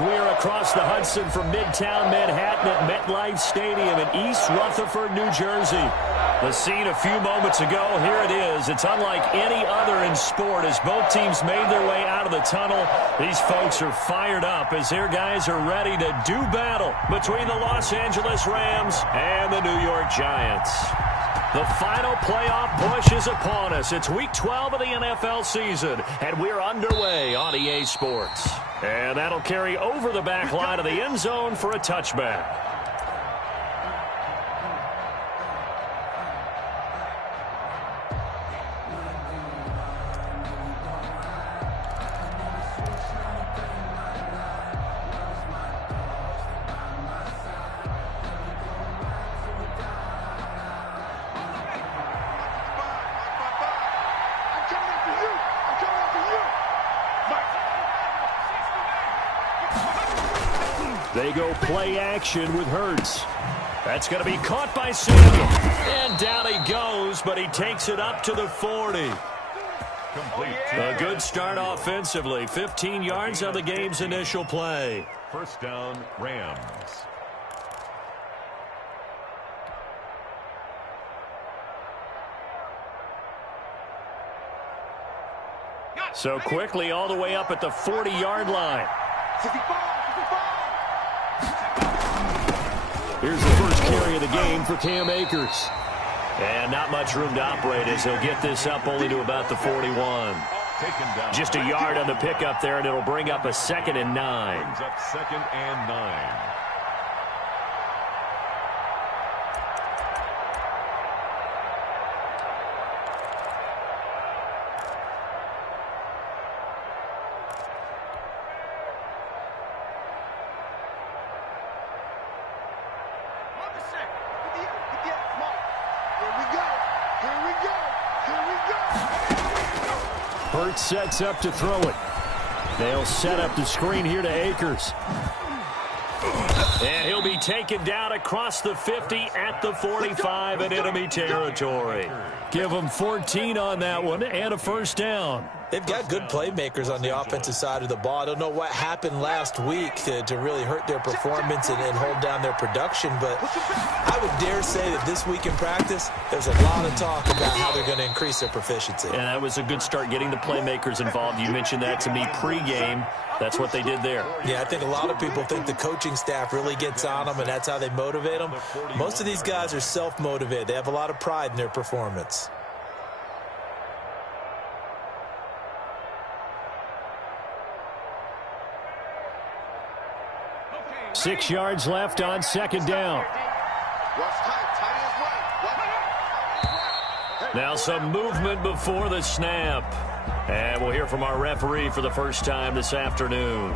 We're across the Hudson from Midtown Manhattan at MetLife Stadium in East Rutherford, New Jersey. The scene a few moments ago, here it is. It's unlike any other in sport as both teams made their way out of the tunnel. These folks are fired up as their guys are ready to do battle between the Los Angeles Rams and the New York Giants. The final playoff push is upon us. It's Week 12 of the NFL season, and we're underway on EA Sports. And that'll carry over the back line of the end zone for a touchback. They go play action with Hurts. That's going to be caught by Samuel. And down he goes, but he takes it up to the 40. A good start offensively. 15 yards on the game's initial play. First down, Rams. So quickly all the way up at the 40-yard line. Here's the first carry of the game for Cam Akers. And not much room to operate as he'll get this up only to about the 41. Just a yard on the pickup there, and it'll bring up a 2nd and 9. Brings up 2nd and 9. Hurts sets up to throw it. They'll set up the screen here to Akers. And he'll be taken down across the 50 at the 45 in enemy territory. Give them 14 on that one and a first down. They've got good playmakers on the offensive side of the ball. I don't know what happened last week to really hurt their performance and hold down their production, but I would dare say that this week in practice, there's a lot of talk about how they're going to increase their proficiency. And that was a good start getting the playmakers involved. You mentioned that to me pregame. That's what they did there. Yeah, I think a lot of people think the coaching staff really gets on them, and that's how they motivate them. Most of these guys are self-motivated. They have a lot of pride in their performance. Six yards left on 2nd down. Now some movement before the snap. And we'll hear from our referee for the first time this afternoon.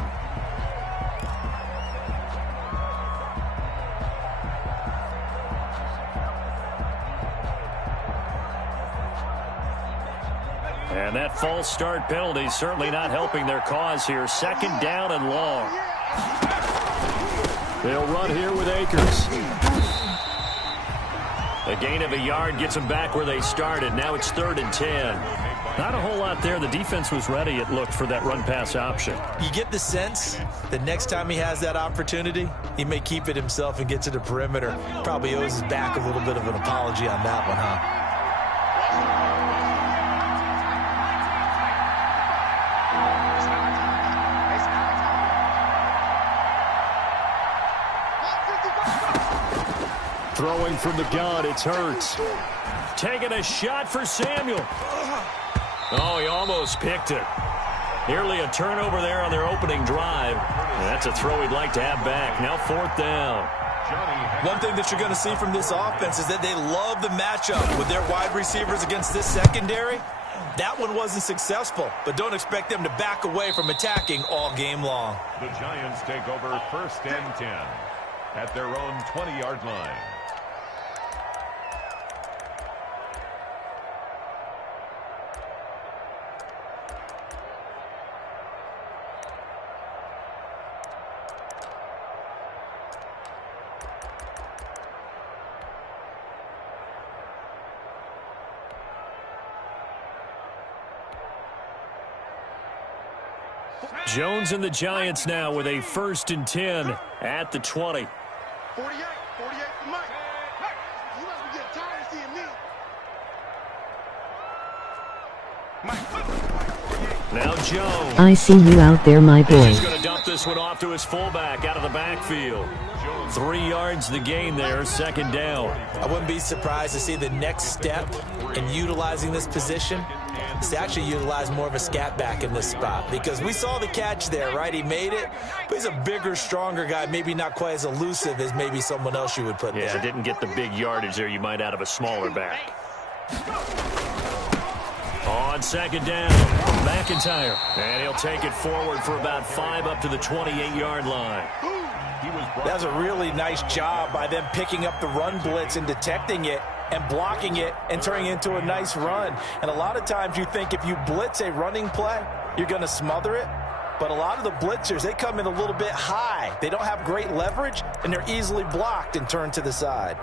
And that false start penalty certainly not helping their cause here. 2nd down and long. They'll run here with Akers. A gain of a yard gets them back where they started. Now it's 3rd and 10. Not a whole lot there. The defense was ready, it looked, for that run-pass option. You get the sense that next time he has that opportunity, he may keep it himself and get to the perimeter. Probably owes his back a little bit of an apology on that one, huh? Throwing from the gun, it's Hurts. Taking a shot for Samuel. Oh, he almost picked it. Nearly a turnover there on their opening drive. And that's a throw he'd like to have back. Now 4th down. One thing that you're going to see from this offense is that they love the matchup with their wide receivers against this secondary. That one wasn't successful, but don't expect them to back away from attacking all game long. The Giants take over 1st and 10 at their own 20-yard line. Jones and the Giants now with a 1st and 10 at the 20. 48 for Mike. You must be getting tired of seeing me. Now Jones. I see you out there, my boy. He's going to dump this one off to his fullback out of the backfield. 3 yards the gain there, 2nd down. I wouldn't be surprised to see the next step in utilizing this position is to actually utilize more of a scat back in this spot, because we saw the catch there, right? He made it, but he's a bigger, stronger guy, maybe not quite as elusive as maybe someone else you would put there. Yeah, didn't get the big yardage there you might out of a smaller back. On 2nd down, McIntyre. And he'll take it forward for about 5 up to the 28-yard line. That was a really nice job by them picking up the run blitz and detecting it and blocking it and turning it into a nice run. And a lot of times you think if you blitz a running play, you're going to smother it. But a lot of the blitzers, they come in a little bit high. They don't have great leverage, and they're easily blocked and turned to the side.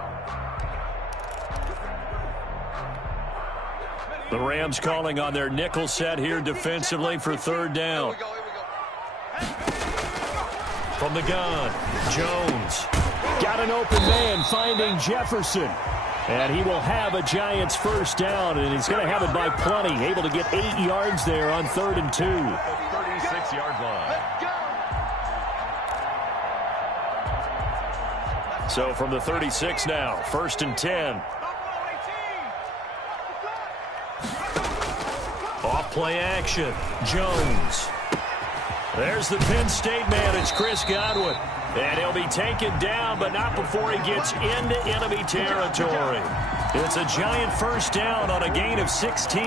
The Rams calling on their nickel set here defensively for 3rd down. From the gun, Jones. Got an open man finding Jefferson. And he will have a Giants 1st down, and he's going to have it by plenty. Able to get 8 yards there on 3rd and 2. 36-yard line. So from the 36 now, 1st and 10. Off play action, Jones. There's the Penn State man, it's Chris Godwin. And he'll be taken down, but not before he gets into enemy territory. It's a Giant 1st down on a gain of 16.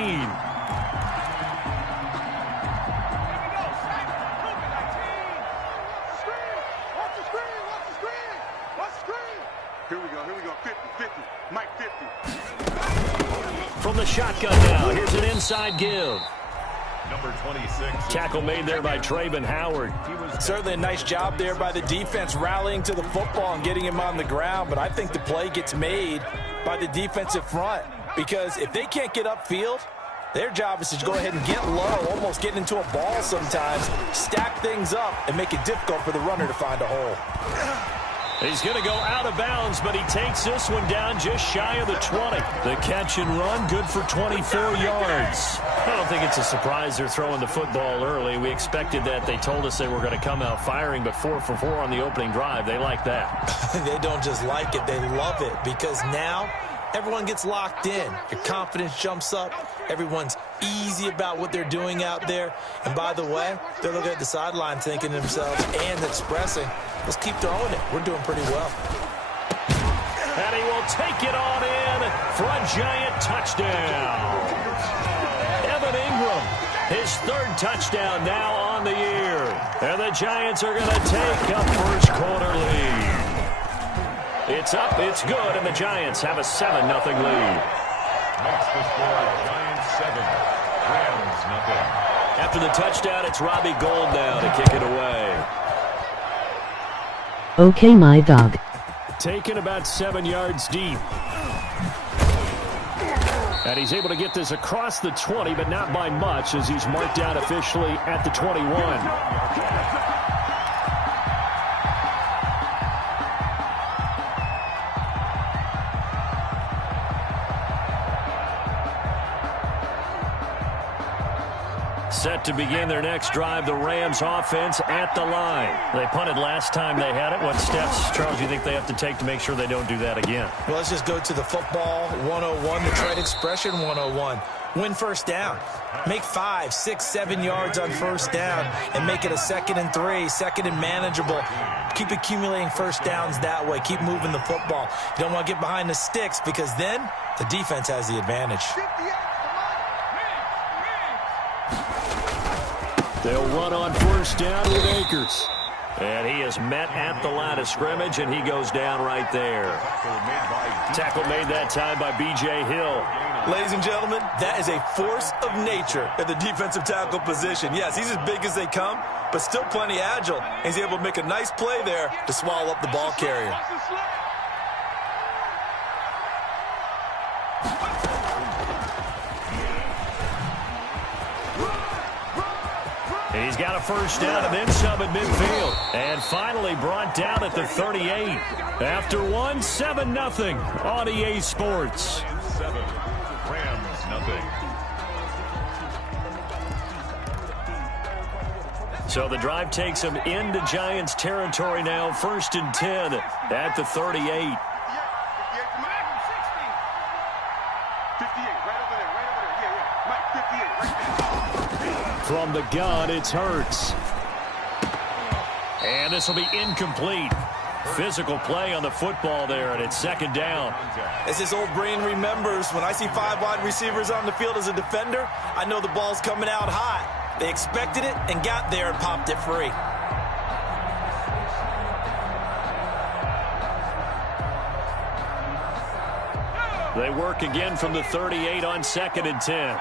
Here we go. 50. Mike 50. From the shotgun now, here's an inside give. Number 26. Tackle made there by Trayvon Howard. Certainly a nice job there by the defense rallying to the football and getting him on the ground, but I think the play gets made by the defensive front, because if they can't get upfield, their job is to go ahead and get low, almost get into a ball sometimes, stack things up, and make it difficult for the runner to find a hole. He's going to go out of bounds, but he takes this one down just shy of the 20. The catch and run, good for 24 yards. I don't think it's a surprise they're throwing the football early. We expected that. They told us they were going to come out firing, but 4 for 4 on the opening drive. They like that. They don't just like it, they love it, because now everyone gets locked in. Your confidence jumps up. Everyone's easy about what they're doing out there. And by the way, they're looking at the sideline thinking to themselves and expressing, let's keep throwing it. We're doing pretty well. And he will take it on in for a Giant touchdown. Evan Ingram, his 3rd touchdown now on the year. And the Giants are going to take a 1st quarter lead. It's up, it's good, and the Giants have a 7-0 lead. Makes the score Giants 7, Rams 0. After the touchdown, it's Robbie Gould now to kick it away. Okay, my dog. Taken about 7 yards deep. And he's able to get this across the 20, but not by much, as he's marked down officially at the 21. Set to begin their next drive, the Rams offense at the line. They punted last time they had it. What steps, Charles, do you think they have to take to make sure they don't do that again? Well, let's just go to the football 101, the trade expression 101. Win 1st down. Make 5, 6, 7 yards on 1st down and make it a 2nd and 3, 2nd and manageable. Keep accumulating 1st downs that way. Keep moving the football. You don't want to get behind the sticks, because then the defense has the advantage. They'll run on 1st down with Akers. And he is met at the line of scrimmage, and he goes down right there. Tackle made that time by B.J. Hill. Ladies and gentlemen, that is a force of nature at the defensive tackle position. Yes, he's as big as they come, but still plenty agile. He's able to make a nice play there to swallow up the ball carrier. He's got a first down and then some at midfield. And finally brought down at the 38. After one, 7-0 on EA Sports. 7, Rams nothing. So the drive takes him into Giants territory now. 1st and 10 at the 38. From the gun, it's Hurts. And this will be incomplete. Physical play on the football there, and it's 2nd down. As his old brain remembers, when I see 5 wide receivers on the field as a defender, I know the ball's coming out hot. They expected it and got there and popped it free. They work again from the 38 on 2nd and 10.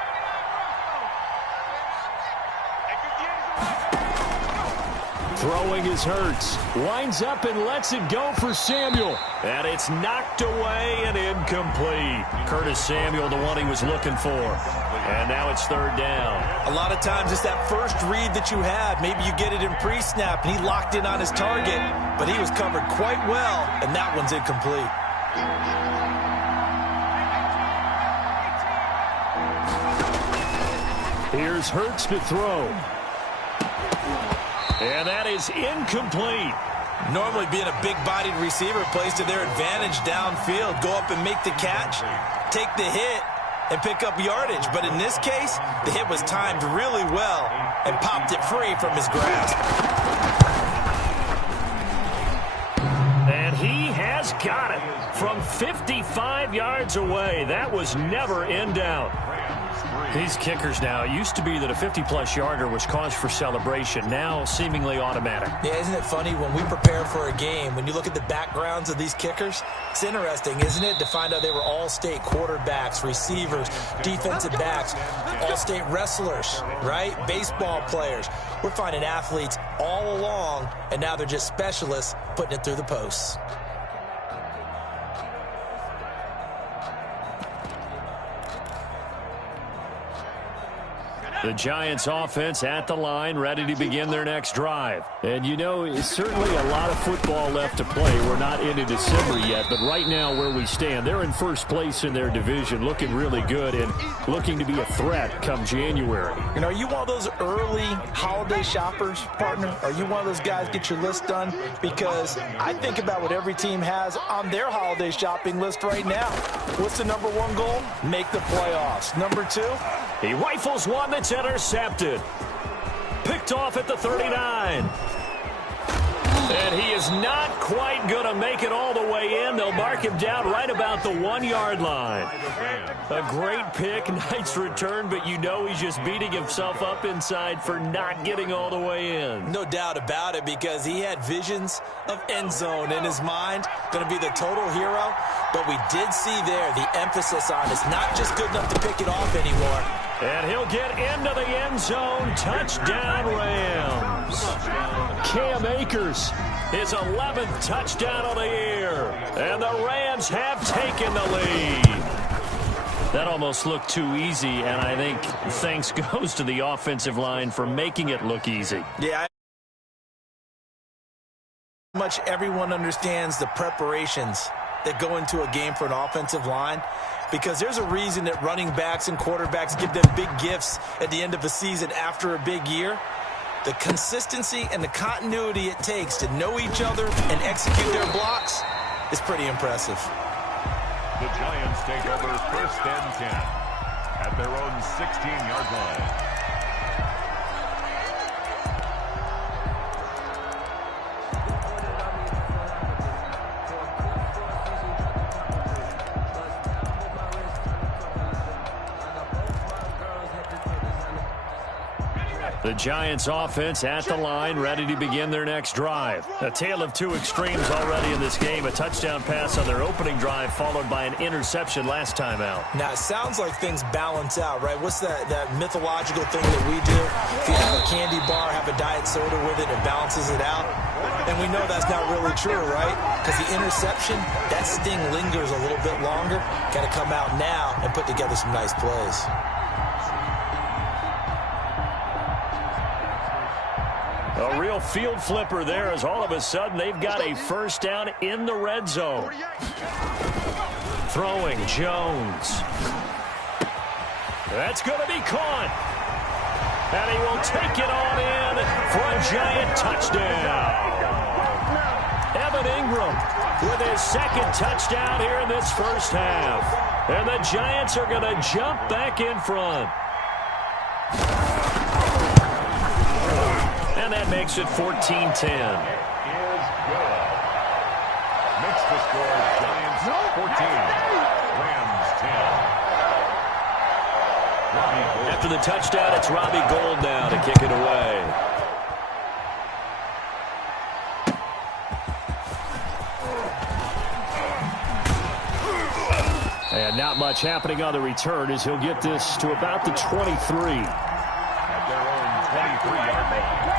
Throwing his Hurts. Winds up and lets it go for Samuel. And it's knocked away and incomplete. Curtis Samuel, the one he was looking for. And now it's 3rd down. A lot of times it's that first read that you have. Maybe you get it in pre-snap, and he locked in on his target, but he was covered quite well, and that one's incomplete. Here's Hurts to throw. And that is incomplete. Normally being a big-bodied receiver plays to their advantage downfield. Go up and make the catch, take the hit, and pick up yardage. But in this case, the hit was timed really well and popped it free from his grasp. And he has got it from 55 yards away. That was never in doubt. These kickers now, it used to be that a 50-plus yarder was cause for celebration. Now, seemingly automatic. Yeah, isn't it funny when we prepare for a game, when you look at the backgrounds of these kickers, it's interesting, isn't it, to find out they were all-state quarterbacks, receivers, defensive backs, all-state wrestlers, right? Baseball players. We're finding athletes all along, and now they're just specialists putting it through the posts. The Giants offense at the line, ready to begin their next drive. And you know, it's certainly a lot of football left to play. We're not into December yet, but right now where we stand, they're in first place in their division, looking really good and looking to be a threat come January. You know, are you one of those early holiday shoppers, partner? Are you one of those guys get your list done? Because I think about what every team has on their holiday shopping list right now. What's the number one goal? Make the playoffs. Number two? He rifles one that's intercepted. Picked off at the 39. And he is not quite going to make it all the way in. They'll mark him down right about the 1-yard line. A great pick, nice return, but you know he's just beating himself up inside for not getting all the way in. No doubt about it, because he had visions of end zone in his mind. Going to be the total hero. But we did see there the emphasis on it's not just good enough to pick it off anymore. And he'll get into the end zone. Touchdown, Rams. Cam Akers, his 11th touchdown of the year. And the Rams have taken the lead. That almost looked too easy, and I think thanks goes to the offensive line for making it look easy. Yeah. Much everyone understands the preparations that go into a game for an offensive line, because there's a reason that running backs and quarterbacks give them big gifts at the end of the season after a big year. The consistency and the continuity it takes to know each other and execute their blocks is pretty impressive. The Giants take over 1st and 10 at their own 16-yard line. The Giants offense at the line, ready to begin their next drive. A tale of two extremes already in this game. A touchdown pass on their opening drive, followed by an interception last time out. Now, it sounds like things balance out, right? What's that mythological thing that we do? If you have a candy bar, have a diet soda with it, it balances it out. And we know that's not really true, right? Because the interception, that sting lingers a little bit longer. Got to come out now and put together some nice plays. A real field flipper there as all of a sudden they've got a first down in the red zone. Throwing Jones. That's going to be caught. And he will take it on in for a giant touchdown. Evan Ingram with his second touchdown here in this first half. And the Giants are going to jump back in front. And that makes it 14-10. Is good. Makes the score Giants 14, Rams 10. After the touchdown, it's Robbie Gould now to kick it away. And not much happening on the return as he'll get this to about the 23. At their own 23-yard line.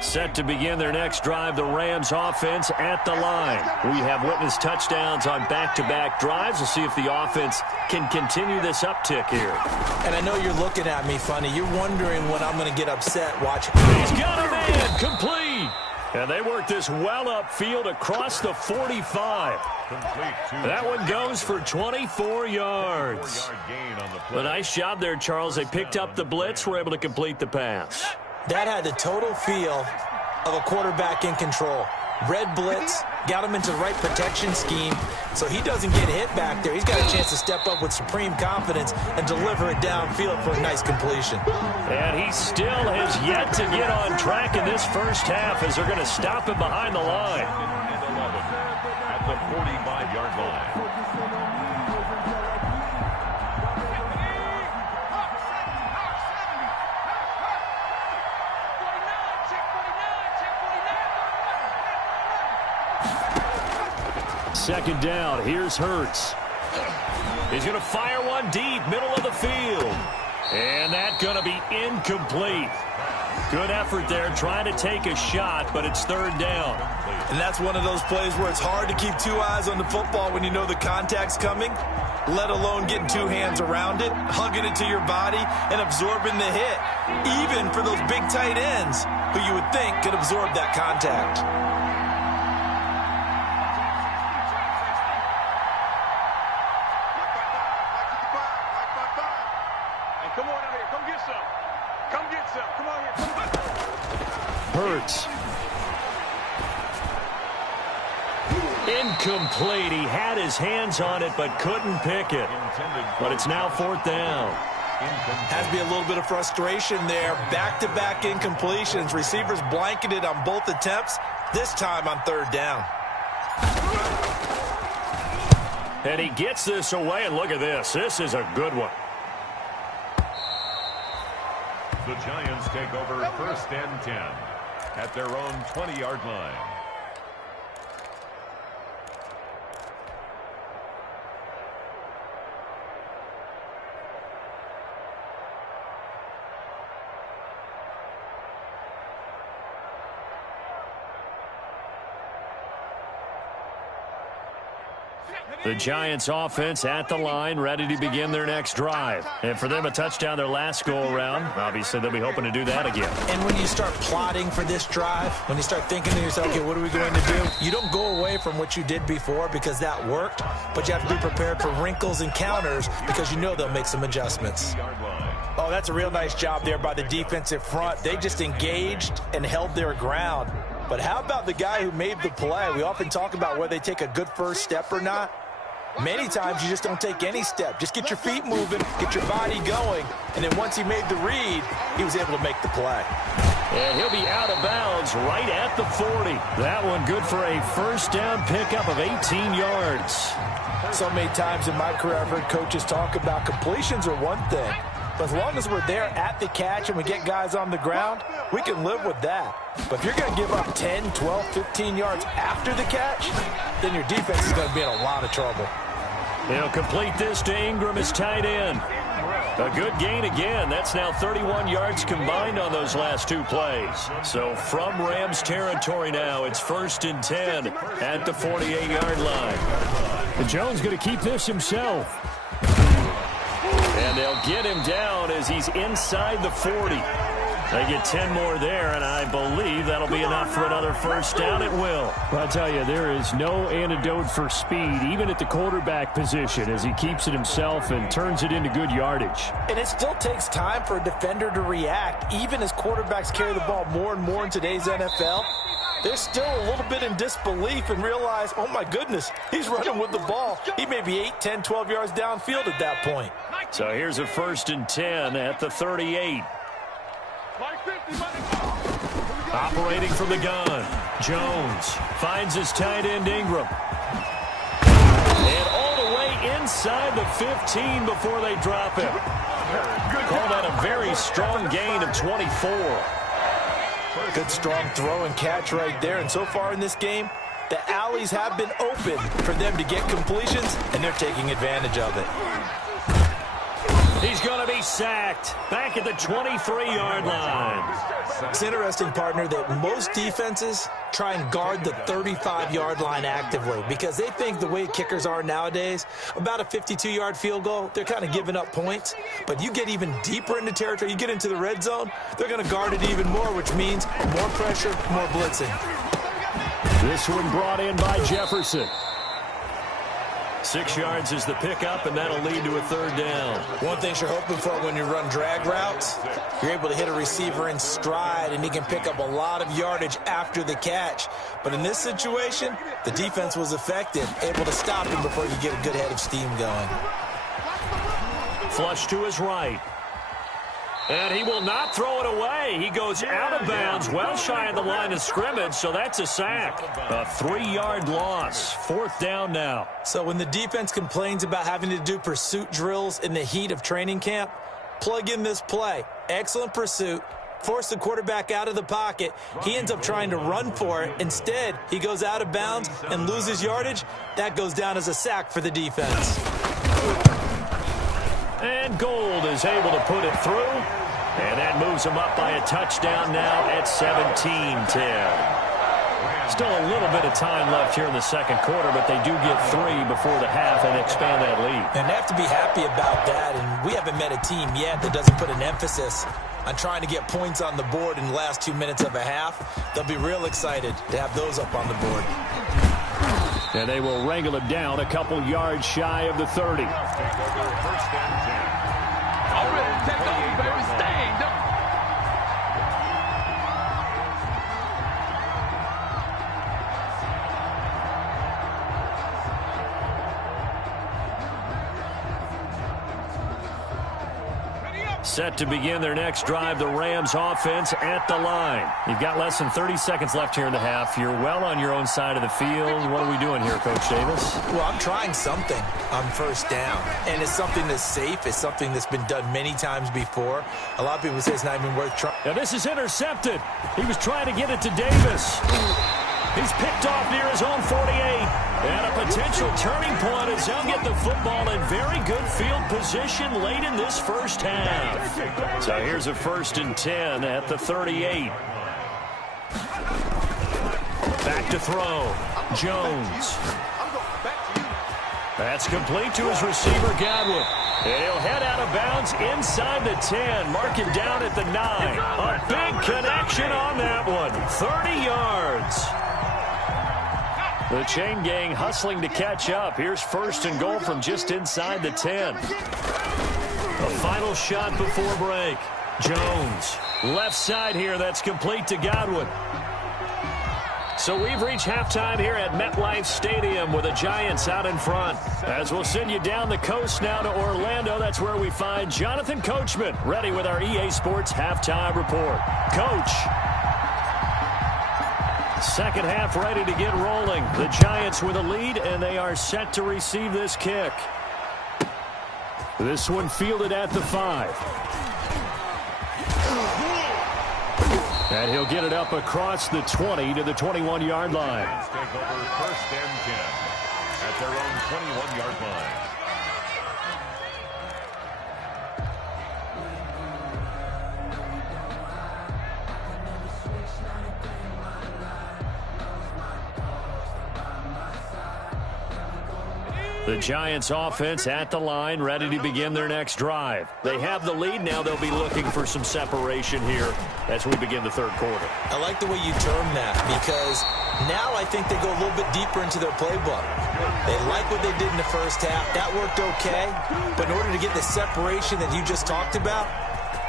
Set to begin their next drive, the Rams offense at the line. We have witnessed touchdowns on back-to-back drives. We'll see if the offense can continue this uptick here. And I know you're looking at me funny. You're wondering when I'm going to get upset watching. He's got a man complete. And they work this well upfield across the 45. That one goes for 24 yards. A nice job there, Charles. They picked up the blitz, were able to complete the pass. That had the total feel of a quarterback in control. Red blitz, got him into the right protection scheme, so he doesn't get hit back there. He's got a chance to step up with supreme confidence and deliver it downfield for a nice completion. And he still has yet to get on track in this first half as they're going to stop him behind the line. And 11 at the 45-yard line. Second down, here's Hurts. He's going to fire one deep, middle of the field. And that's going to be incomplete. Good effort there, trying to take a shot, but it's third down. And that's one of those plays where it's hard to keep two eyes on the football when you know the contact's coming, let alone getting two hands around it, hugging it to your body, and absorbing the hit, even for those big tight ends who you would think could absorb that contact. Come on out here. Come get some. Come get some. Come on here. Hurts. Incomplete. He had his hands on it but couldn't pick it. But it's now fourth down. Has to be a little bit of frustration there. Back-to-back incompletions. Receivers blanketed on both attempts, this time on third down. And he gets this away, and look at this. This is a good one. The Giants take over first and 10 at their own 20-yard line. The Giants offense at the line, ready to begin their next drive. And for them, a touchdown their last go-around. Obviously, they'll be hoping to do that again. And when you start plotting for this drive, when you start thinking to yourself, okay, what are we going to do? You don't go away from what you did before because that worked, but you have to be prepared for wrinkles and counters because you know they'll make some adjustments. Oh, that's a real nice job there by the defensive front. They just engaged and held their ground. But how about the guy who made the play? We often talk about whether they take a good first step or not. Many times you just don't take any step. Just get your feet moving, get your body going, and then once he made the read, he was able to make the play. And he'll be out of bounds right at the 40. That one good for a first down pickup of 18 yards. So many times in my career I've heard coaches talk about completions are one thing, but as long as we're there at the catch and we get guys on the ground, we can live with that. But if you're going to give up 10, 12, 15 yards after the catch, then your defense is going to be in a lot of trouble. They'll complete this to Ingram as tight end. A good gain again. That's now 31 yards combined on those last two plays. So from Rams territory now, it's 1st and 10 at the 48-yard line. And Jones going to keep this himself. And they'll get him down as he's inside the 40. They get 10 more there, and I believe that'll be enough for another first down. It will. Well, I tell you, there is no antidote for speed, even at the quarterback position, as he keeps it himself and turns it into good yardage. And it still takes time for a defender to react. Even as quarterbacks carry the ball more and more in today's NFL, they're still a little bit in disbelief and realize, oh, my goodness, he's running with the ball. He may be 8, 10, 12 yards downfield at that point. So here's a 1st and 10 at the 38. Operating from the gun, Jones finds his tight end Ingram. And all the way inside the 15 before they drop him. Call that a very strong gain of 24. Good strong throw and catch right there. And so far in this game, the alleys have been open for them to get completions, and they're taking advantage of it. He's going to be sacked back at the 23-yard line. It's interesting, partner, that most defenses try and guard the 35-yard line actively because they think the way kickers are nowadays, about a 52-yard field goal, they're kind of giving up points. But you get even deeper into territory, you get into the red zone, they're going to guard it even more, which means more pressure, more blitzing. This one brought in by Jefferson. 6 yards is the pickup, and that'll lead to a 3rd down. One thing you're hoping for when you run drag routes, you're able to hit a receiver in stride, and he can pick up a lot of yardage after the catch. But in this situation, the defense was effective, able to stop him before you get a good head of steam going. Flush to his right. And he will not throw it away. He goes out of bounds, well shy of the line of scrimmage, so that's a sack. A 3-yard loss. 4th down now. So when the defense complains about having to do pursuit drills in the heat of training camp, plug in this play. Excellent pursuit. Force the quarterback out of the pocket. He ends up trying to run for it. Instead, he goes out of bounds and loses yardage. That goes down as a sack for the defense. And Gold is able to put it through. And that moves him up by a touchdown now at 17-10. Still a little bit of time left here in the second quarter, but they do get 3 before the half and expand that lead. And they have to be happy about that. And we haven't met a team yet that doesn't put an emphasis on trying to get points on the board in the last 2 minutes of a half. They'll be real excited to have those up on the board. And they will wrangle it down a couple yards shy of the 30. Already take over, baby. Stand up. Set to begin their next drive, the Rams offense at the line. You've got less than 30 seconds left here in the half. You're well on your own side of the field. What are we doing here, Coach Davis? Well, I'm trying something on 1st down, and it's something that's safe. It's something that's been done many times before. A lot of people say it's not even worth trying. Now this is intercepted. He was trying to get it to Davis. He's picked off near his own 48. And a potential turning point as they'll get the football in very good field position late in this first half. So here's a 1st and 10 at the 38. Back to throw. Jones. That's complete to his receiver, Godwin. And he'll head out of bounds inside the 10. Mark him down at the 9. A big connection on that one. 30 yards. The chain gang hustling to catch up. Here's 1st and goal from just inside the 10. A final shot before break. Jones, left side here. That's complete to Godwin. So we've reached halftime here at MetLife Stadium with the Giants out in front. As we'll send you down the coast now to Orlando, that's where we find Jonathan Coachman ready with our EA Sports halftime report. Coach. Second half ready to get rolling. The Giants with a lead, and they are set to receive this kick. This one fielded at the 5. And he'll get it up across the 20 to the 21-yard line. Take over 1st and 10 at their own 21-yard line. The Giants offense at the line, ready to begin their next drive. They have the lead now. They'll be looking for some separation here as we begin the third quarter. I like the way you term that, because now I think they go a little bit deeper into their playbook. They like what they did in the first half. That worked okay. But in order to get the separation that you just talked about,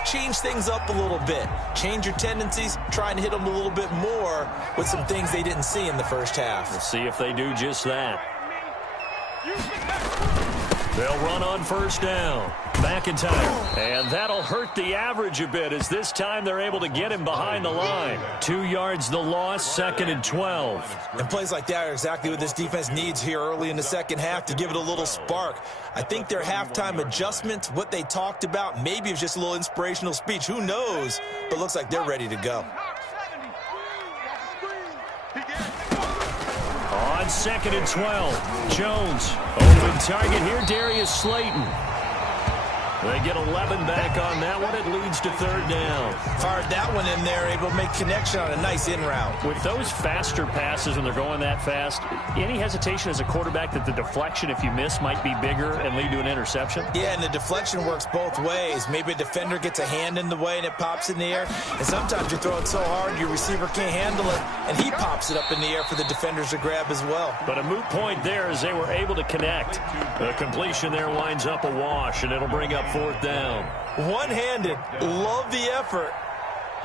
change things up a little bit. Change your tendencies, try and hit them a little bit more with some things they didn't see in the first half. We'll see if they do just that. They'll run on first down. McIntyre. And that'll hurt the average a bit, as this time they're able to get him behind the line. 2 yards the loss, 2nd and 12. And plays like that are exactly what this defense needs here early in the second half to give it a little spark. I think their halftime adjustment, what they talked about, maybe it was just a little inspirational speech. Who knows? But looks like they're ready to go. On 2nd and 12, Jones. Open target here, Darius Slayton. They get 11 back on that one. It leads to 3rd down. Fired that one in there, able to make connection on a nice in route. With those faster passes when they're going that fast, any hesitation as a quarterback that the deflection, if you miss, might be bigger and lead to an interception? Yeah, and the deflection works both ways. Maybe a defender gets a hand in the way and it pops in the air. And sometimes you throw it so hard your receiver can't handle it, and he pops it up in the air for the defenders to grab as well. But a moot point there as they were able to connect. The completion there winds up a wash, and it'll bring up 4th down. One-handed. Love the effort.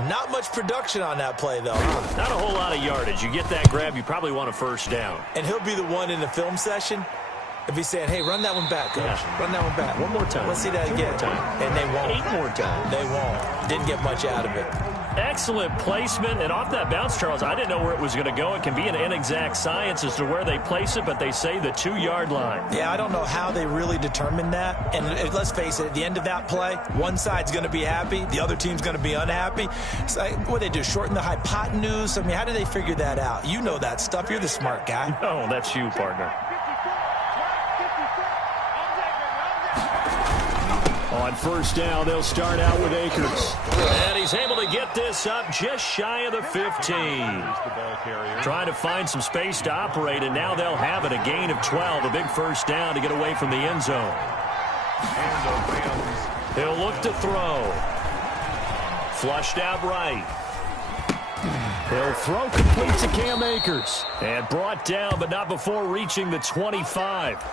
Not much production on that play, though. Not a whole lot of yardage. You get that grab, you probably want a 1st down. And he'll be the one in the film session if he's saying, hey, run that one back, coach. Yeah. Run that one back. One more time. Let's see that again. And they won't. 8 more times. They won't. Didn't get much out of it. Excellent placement, and off that bounce, Charles, I didn't know where it was going to go. It can be an inexact science as to where they place it, but they say the 2-yard line. Yeah, I don't know how they really determined that. And let's face it, at the end of that play, one side's going to be happy, the other team's going to be unhappy. It's like, what do they do, shorten the hypotenuse? I mean, how do they figure that out? You know that stuff. You're the smart guy. Oh, that's you, partner. On 1st down, they'll start out with Akers. And he's able to get this up just shy of the 15. Trying to find some space to operate, and now they'll have it. A gain of 12, a big 1st down to get away from the end zone. He'll look to throw. Flushed out right. He'll throw complete to Cam Akers. And brought down, but not before reaching the 25.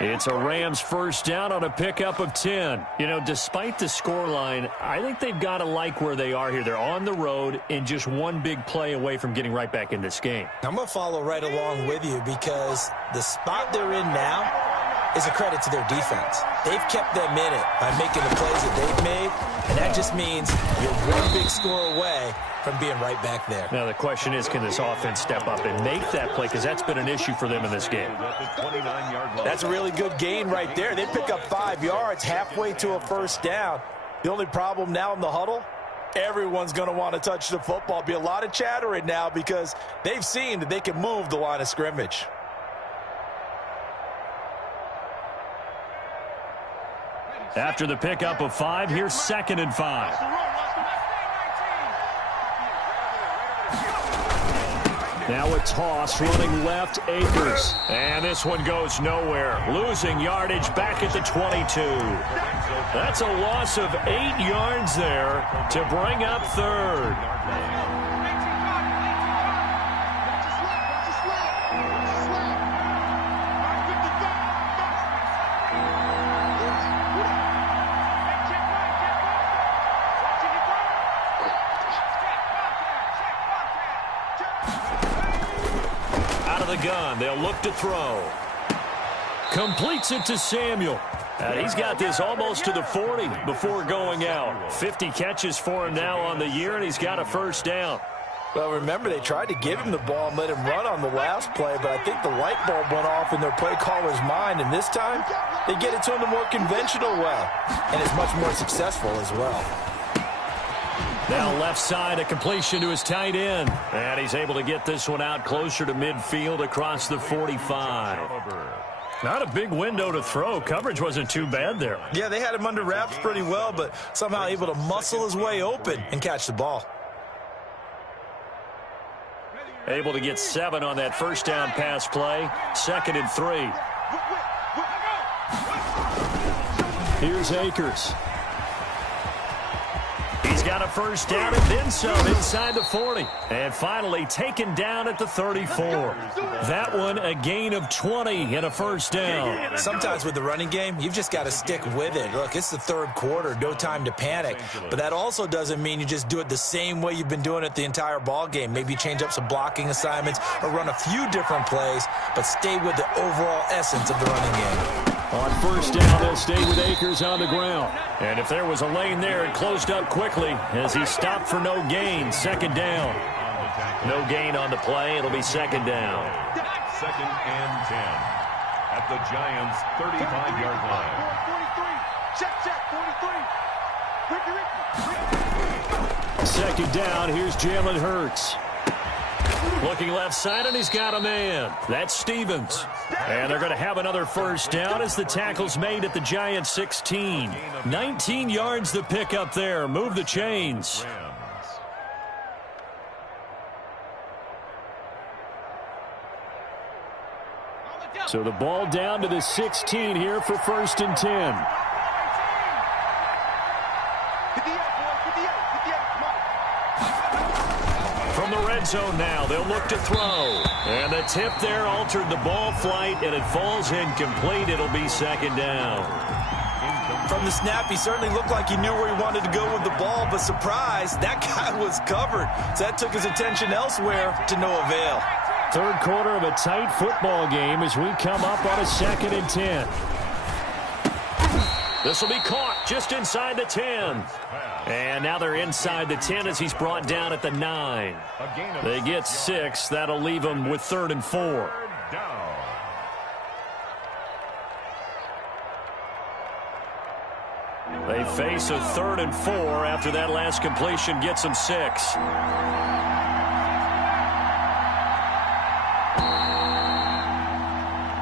It's a Rams 1st down on a pickup of 10. You know, despite the scoreline, I think they've got to like where they are here. They're on the road and just one big play away from getting right back in this game. I'm going to follow right along with you, because the spot they're in now is a credit to their defense. They've kept them in it by making the plays that they've made, and that just means you're one big score away from being right back there. Now the question is, can this offense step up and make that play? Because that's been an issue for them in this game. That's a really good gain right there. They pick up 5 yards halfway to a 1st down. The only problem now in the huddle, everyone's going to want to touch the football. Be a lot of chattering now because they've seen that they can move the line of scrimmage. After the pickup of 5, here's 2nd and 5. Now a toss, running left, Akers. And this one goes nowhere. Losing yardage back at the 22. That's a loss of 8 yards there to bring up 3rd. The gun. They'll look to throw. Completes it to Samuel. And he's got this almost to the 40 before going out. 50 catches for him now on the year, and he's got a 1st down. Well, remember, they tried to give him the ball and let him run on the last play, but I think the light bulb went off in their play caller's mind, and this time they get it to him the more conventional way, and it's much more successful as well. Now left side, a completion to his tight end. And he's able to get this one out closer to midfield across the 45. Not a big window to throw. Coverage wasn't too bad there. Yeah, they had him under wraps pretty well, but somehow able to muscle his way open and catch the ball. Able to get 7 on that 1st down pass play. 2nd and 3. Here's Akers. He's got a first down and then some inside the 40. And finally taken down at the 34. That one a gain of 20 and a first down. Sometimes with the running game, you've just got to stick with it. Look, it's the third quarter, no time to panic. But that also doesn't mean you just do it the same way you've been doing it the entire ball game. Maybe change up some blocking assignments or run a few different plays, but stay with the overall essence of the running game. On first down, they'll stay with Akers on the ground. And if there was a lane there, it closed up quickly as he stopped for no gain. Second down. No gain on the play. It'll be second down. 2nd and 10 at the Giants' 35-yard line. 43. Check, 43. Second down, here's Jalen Hurts. Looking left side, and he's got a man. That's Stevens. And they're going to have another first down as the tackle's made at the Giants' 16. 19 yards to pick up there. Move the chains. So the ball down to the 16 here for 1st and 10. From the red zone now, they'll look to throw. And the tip there altered the ball flight, and it falls incomplete. It'll be second down. From the snap, he certainly looked like he knew where he wanted to go with the ball, but surprise, that guy was covered. So that took his attention elsewhere to no avail. Third quarter of a tight football game as we come up on a 2nd and 10. This will be caught just inside the 10. And now they're inside the 10 as he's brought down at the 9. They get 6. That'll leave them with 3rd and 4. They face a 3rd and 4 after that last completion gets them 6.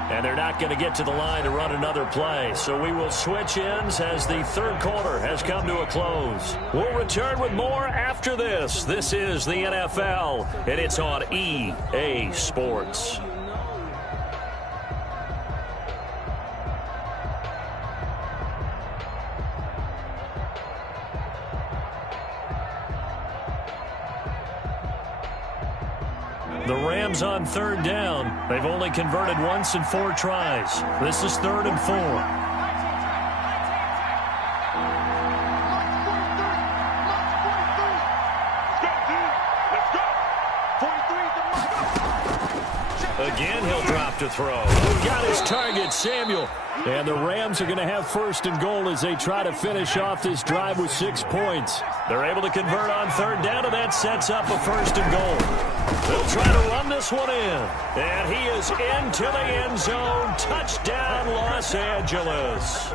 And they're not going to get to the line to run another play. So we will switch ends as the third quarter has come to a close. We'll return with more after this. This is the NFL, and it's on EA Sports. The Rams on 3rd down. They've only converted once in 4 tries. This is 3rd and 4. Again, he'll drop to throw. Got his target, Samuel. And the Rams are going to have 1st and goal as they try to finish off this drive with 6 points. They're able to convert on 3rd down, and that sets up a 1st and goal. They'll try to run this one in. And he is into the end zone. Touchdown, Los Angeles.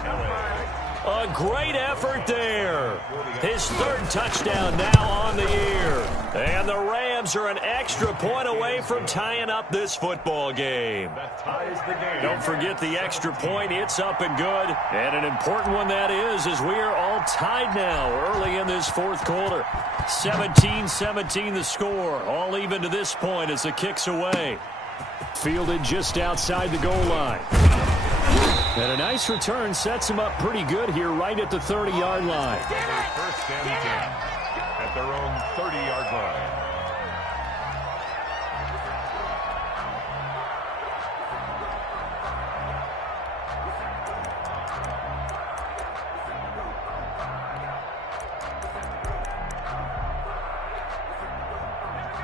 A great effort there. His 3rd touchdown now on the year. And the Rams are an extra point away from tying up this football game. Don't forget the extra point. It's up and good. And an important one that is, as we are all tied now early in this 4th quarter. 17-17 the score. All even to this point as the kick's away. Fielded just outside the goal line. And a nice return sets him up pretty good here right at the 30-yard line. 1st and 10 at their own 30-yard line.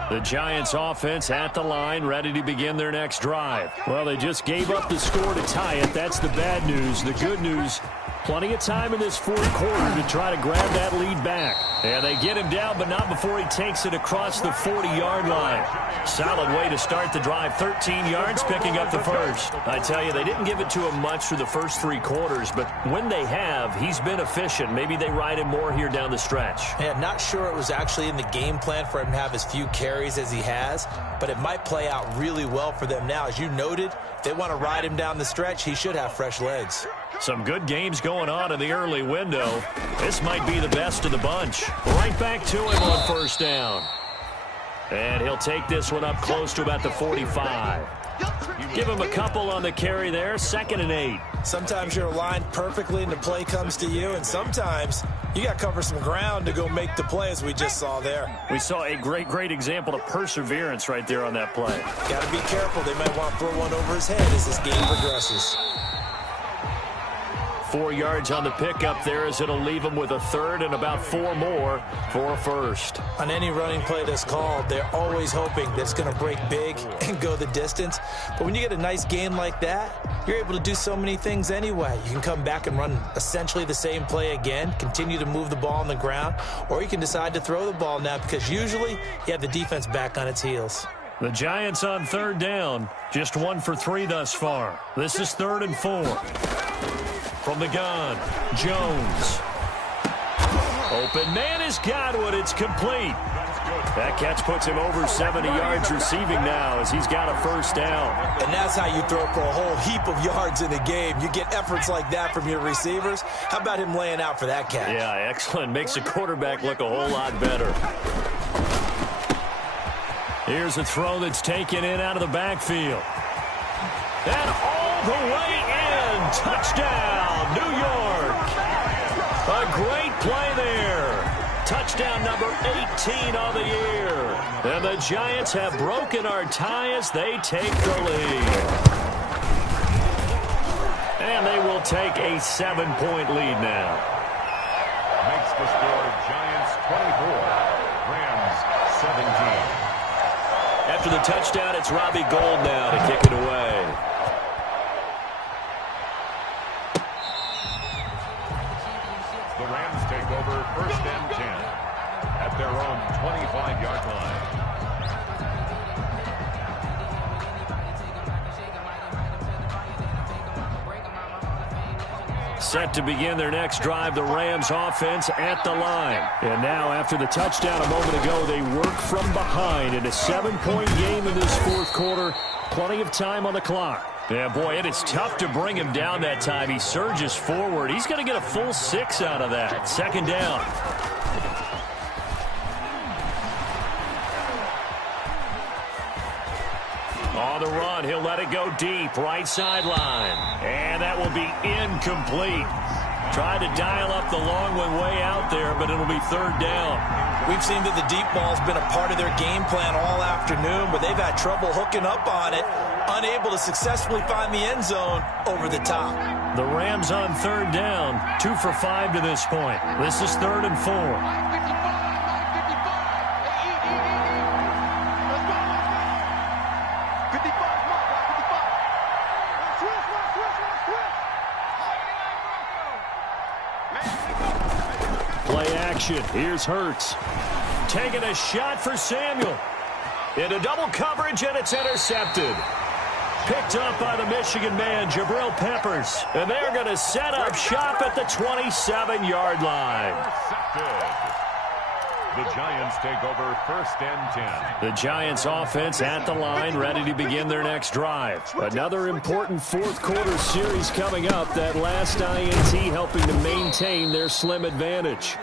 The Giants offense at the line, ready to begin their next drive. Well, they just gave up the score to tie it. That's the bad news. The good news, plenty of time in this 4th quarter to try to grab that lead back. And they get him down, but not before he takes it across the 40-yard line. Solid way to start the drive. 13 yards, picking up the 1st. I tell you, they didn't give it to him much through the first 3 quarters, but when they have, he's been efficient. Maybe they ride him more here down the stretch. Yeah, not sure it was actually in the game plan for him to have as few carries as he has, but it might play out really well for them now. As you noted, if they want to ride him down the stretch, he should have fresh legs. Some good games going on in the early window. This might be the best of the bunch. Right back to him on 1st down. And he'll take this one up close to about the 45. Give him a couple on the carry there. 2nd and 8. Sometimes you're aligned perfectly and the play comes to you, and sometimes you got to cover some ground to go make the play, as we just saw there. We saw a great example of perseverance right there on that play. Got to be careful. They might want to throw one over his head as this game progresses. 4 yards on the pickup there, as it'll leave him with a 3rd and about 4 more for a 1st. On any running play that's called, they're always hoping that it's going to break big and go the distance. But when you get a nice gain like that, you're able to do so many things anyway. You can come back and run essentially the same play again, continue to move the ball on the ground, or you can decide to throw the ball now, because usually you have the defense back on its heels. The Giants on 3rd down, just 1 for 3 thus far. This is 3rd and 4. From the gun, Jones. Open man is Godwin. It's complete. That catch puts him over 70 yards receiving now, as he's got a 1st down. And that's how you throw for a whole heap of yards in a game. You get efforts like that from your receivers. How about him laying out for that catch? Yeah, excellent. Makes the quarterback look a whole lot better. Here's a throw that's taken in out of the backfield. And all the way in. Touchdown, New York. A great play there. Touchdown number 18 on the year. And the Giants have broken our tie as they take the lead. And they will take a 7-point lead now. Makes the score Giants 24, Rams 17. After the touchdown, it's Robbie Gould now to kick it away. The Rams take over 1st and 10 at their own 25-yard line. Set to begin their next drive, the Rams offense at the line. And now, after the touchdown a moment ago, they work from behind in a 7-point game in this 4th quarter. Plenty of time on the clock. Yeah, boy, it is tough to bring him down that time. He surges forward. He's going to get a full 6 out of that. 2nd down. On the run, he'll let it go deep, right sideline. And that will be incomplete. Tried to dial up the long one way out there, but it'll be 3rd down. We've seen that the deep ball's been a part of their game plan all afternoon, but they've had trouble hooking up on it, unable to successfully find the end zone over the top. The Rams on 3rd down, 2 for 5 to this point. This is 3rd and 4. Here's Hurts. Taking a shot for Samuel. Into double coverage, and it's intercepted. Picked up by the Michigan man, Jabril Peppers. And they're going to set up shop at the 27-yard line. The Giants take over 1st and 10. The Giants offense at the line, ready to begin their next drive. Another important 4th quarter series coming up. That last INT helping to maintain their slim advantage.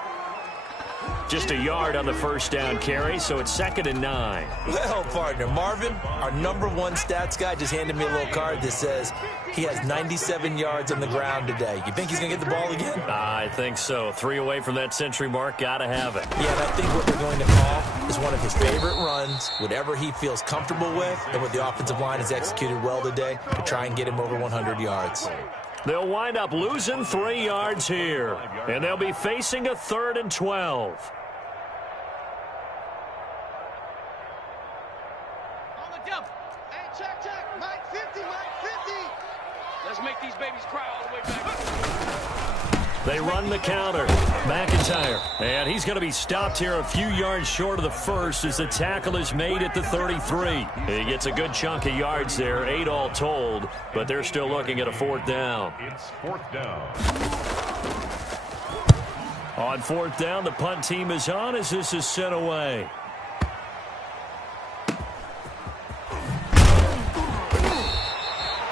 Just a yard on the 1st down carry, so it's 2nd and 9. Well, partner, Marvin, our #1 stats guy, just handed me a little card that says he has 97 yards on the ground today. You think he's going to get the ball again? I think so. 3 away from that century mark. Got to have it. Yeah, and I think what they're going to call is one of his favorite runs, whatever he feels comfortable with, and what the offensive line has executed well today to try and get him over 100 yards. They'll wind up losing 3 yards here, and they'll be facing a 3rd and 12. On the jump. Hey, check. Mike 50, Mike 50. Let's make these babies cry all the way back. They run the counter. McIntyre. And he's going to be stopped here a few yards short of the first as the tackle is made at the 33. He gets a good chunk of yards there, 8 all told, but they're still looking at a 4th down. It's 4th down. On 4th down, the punt team is on as this is sent away.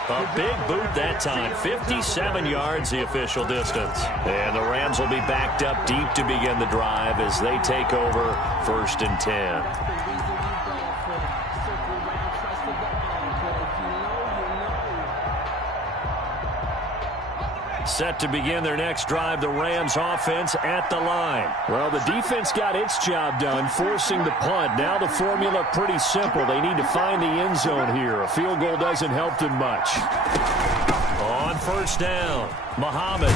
A big boot that time. 57 yards the official distance. And the Rams will be backed up deep to begin the drive as they take over 1st and 10. Set to begin their next drive, the Rams offense at the line. Well, the defense got its job done, forcing the punt. Now the formula pretty simple. They need to find the end zone here. A field goal doesn't help them much. On first down, Muhammad.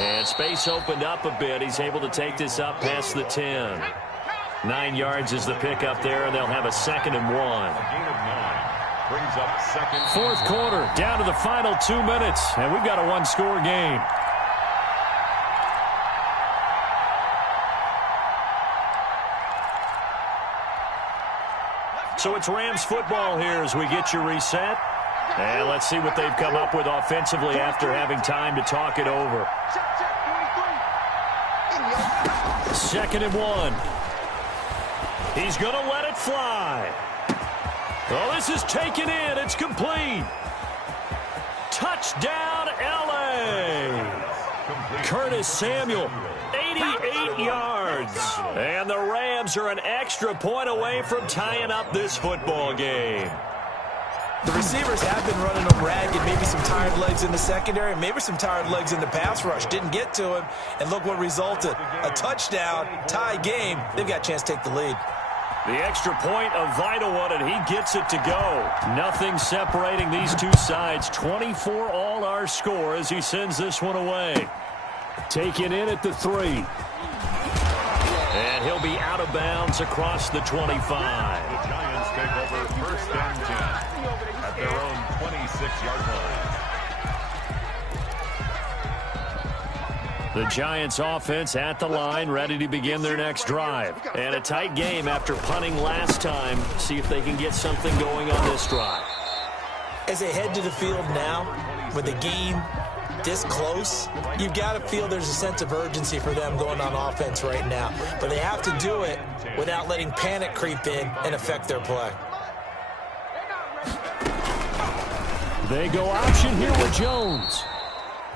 And space opened up a bit. He's able to take this up past the 10. 9 yards is the pickup there, and they'll have a 2nd and 1. Gain of 9. Brings up second. Fourth quarter, down to the final 2 minutes, and we've got a one-score game. So it's Rams football here as we get you reset. And let's see what they've come up with offensively after having time to talk it over. 2nd and 1. He's going to let it fly. Oh, this is taken in. It's complete. Touchdown, L.A. Curtis Samuel, 88 yards. And the Rams are an extra point away from tying up this football game. The receivers have been running them ragged. Maybe some tired legs in the secondary, maybe some tired legs in the pass rush. Didn't get to him, and look what resulted. A touchdown, tie game. They've got a chance to take the lead. The extra point, a vital one, and he gets it to go. Nothing separating these two sides. 24 all our score as he sends this one away. Taken in at the 3. And he'll be out of bounds across the 25. The Giants take over 1st and 10 at their own 26-yard line. The Giants offense at the line, ready to begin their next drive. And a tight game after punting last time. See if they can get something going on this drive. As they head to the field now, with the game this close, you've got to feel there's a sense of urgency for them going on offense right now. But they have to do it without letting panic creep in and affect their play. They go option here with Jones.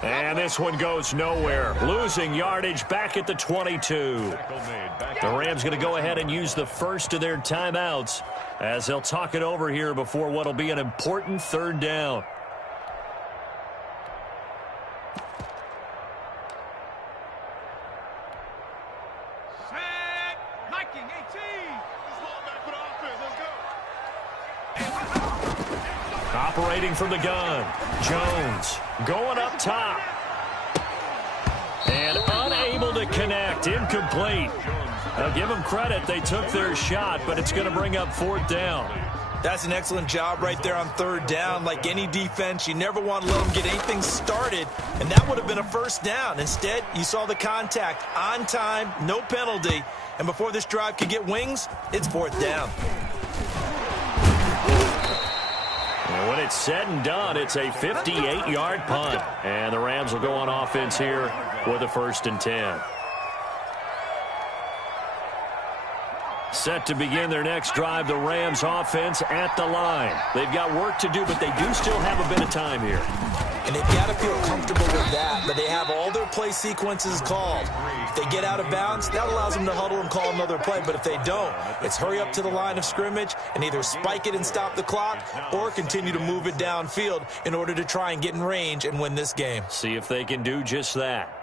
And this one goes nowhere. Losing yardage back at the 22. The Rams going to go ahead and use the first of their timeouts as they'll talk it over here before what will be an important 3rd down. Operating from the gun, Jones going up top. And unable to connect, incomplete. I'll give them credit, they took their shot, but it's going to bring up 4th down. That's an excellent job right there on 3rd down. Like any defense, you never want to let them get anything started, and that would have been a 1st down. Instead, you saw the contact on time, no penalty, and before this drive could get wings, it's 4th down. And when it's said and done, it's a 58-yard punt. And the Rams will go on offense here with a 1st and 10. Set to begin their next drive, the Rams offense at the line. They've got work to do, but they do still have a bit of time here. And they've got to feel comfortable with that, but they have all their play sequences called. If they get out of bounds, that allows them to huddle and call another play. But if they don't, it's hurry up to the line of scrimmage and either spike it and stop the clock or continue to move it downfield in order to try and get in range and win this game. See if they can do just that.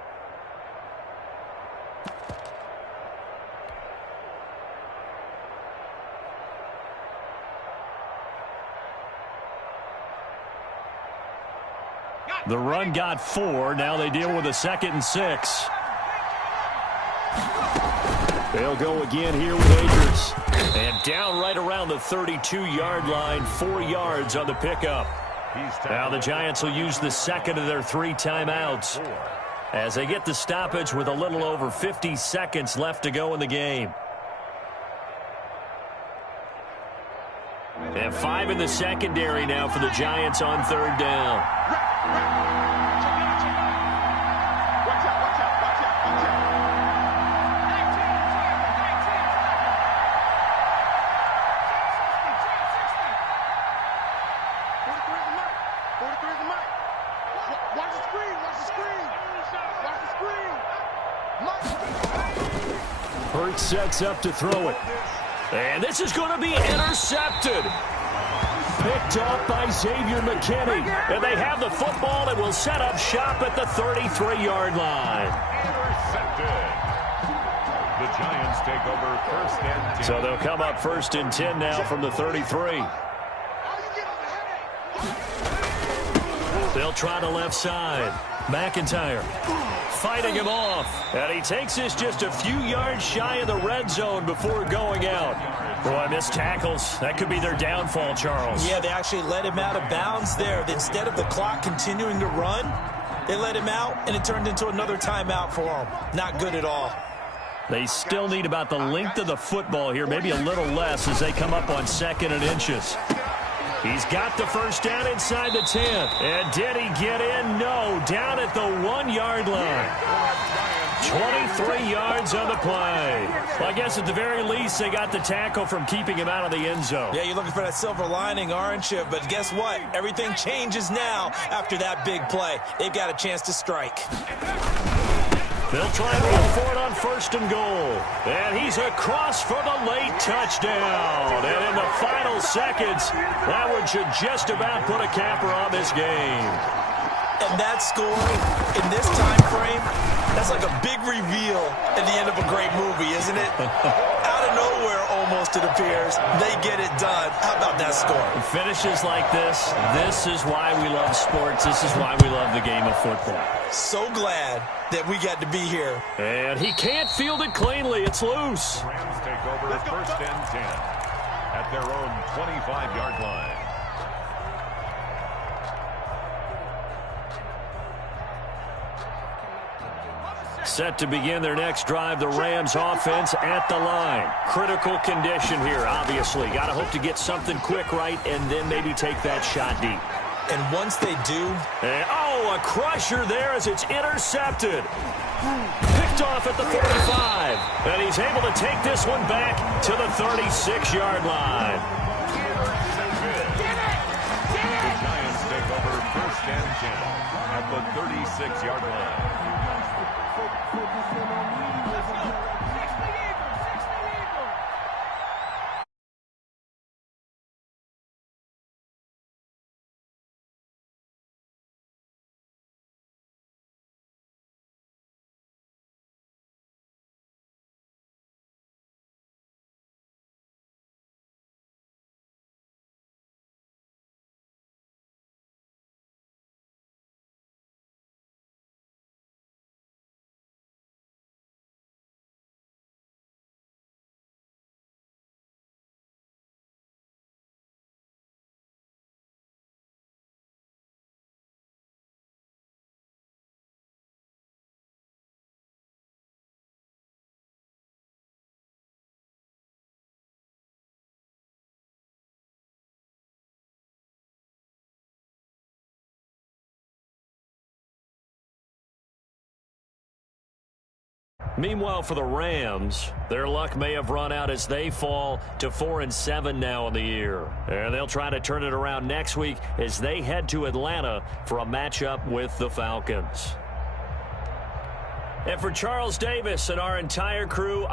The run got 4. Now they deal with a 2nd and 6. They'll go again here with Akers. And down right around the 32-yard line, 4 yards on the pickup. Now the Giants will use the 2nd of their 3 timeouts as they get the stoppage with a little over 50 seconds left to go in the game. And 5 in the secondary now for the Giants on 3rd down. Hurts sets up to throw it. And this is going to be intercepted. picked off by Xavier McKinney. And they have the football and will set up shop at the 33-yard line. Intercepted. The Giants take over first and 10. So they'll come up first and 10 now from the 33. They'll try the left side. McIntyre fighting him off. And he takes this just a few yards shy of the red zone before going out. Boy, missed tackles. That could be their downfall, Charles. Yeah, they actually let him out of bounds there. Instead of the clock continuing to run, they let him out, and it turned into another timeout for him. Not good at all. They still need about the length of the football here, maybe a little less as they come up on 2nd and inches. He's got the first down inside the 10. And did he get in? No. Down at the 1-yard line. 23 yards on the play. Well, I guess at the very least they got the tackle from keeping him out of the end zone. Yeah, you're looking for that silver lining, aren't you? But guess what? Everything changes now after that big play. They've got a chance to strike. They'll try and run for it on 1st and goal. And he's across for the late touchdown. And in the final seconds, that one should just about put a capper on this game. And that score in this time frame, that's like a big reveal at the end of a great movie, isn't it? Out of nowhere, almost, it appears. They get it done. How about that score? Finishes like this is why we love sports. This is why we love the game of football. So glad that we got to be here. And he can't field it cleanly. It's loose. Rams take over first and 10 at their own 25-yard line. Set to begin their next drive, the Rams offense at the line. Critical condition here, obviously. Got to hope to get something quick right and then maybe take that shot deep. And once they do... And, a crusher there as it's intercepted. Picked off at the 35. And he's able to take this one back to the 36-yard line. The Giants take over first and 10 at the 36-yard line. Meanwhile, for the Rams, their luck may have run out as they fall to 4-7 now in the year. And they'll try to turn it around next week as they head to Atlanta for a matchup with the Falcons. And for Charles Davis and our entire crew,